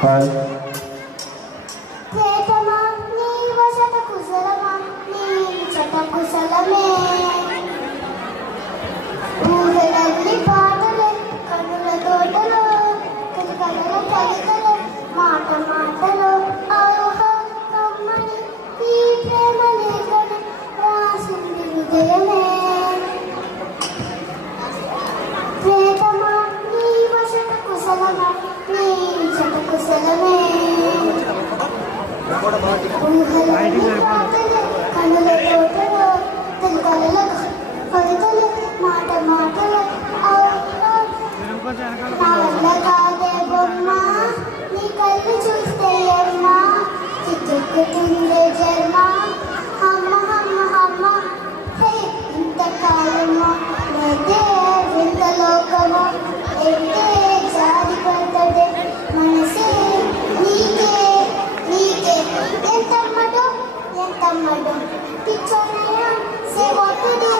Hi. ప్రేతమా నీ వశత కుశలమా నీ చట కుశలమే ఊహలల్లి పాటలే కనుల తోటలో కలకల కవితలు మాట మాటలో ఆహా కమ్మని ఈ ప్రేమ లేఖని రాసింది హృదయమే ప్రేతమా నీ వశత కుశలమా నీ చట కుశలమే ఊహలల్లి పాటలే కనుల తోటలో కలకల కవితలు మాట మాటలు నా వల్ల కాదే బొమ్మ నీ కళ్ళు చూస్తే అమ్మా చిక్కుతుందే జన్మ అమ్మ అమ్మ అమ్మ హే ఇంతకాలమా లేదే వింత లోకమా ఎట్టే జారి పడ్డదే మనసే నీకే నీకే ఎంతమ్మడు ఎంతమ్మడు పిచ్చోనయ్యా సేవకుడు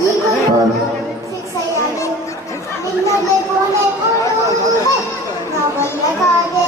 ఈ గురు ఫిక్స్ అయ్యాడు నిన్ననే పోనే పోడు నా వల్ల కాదే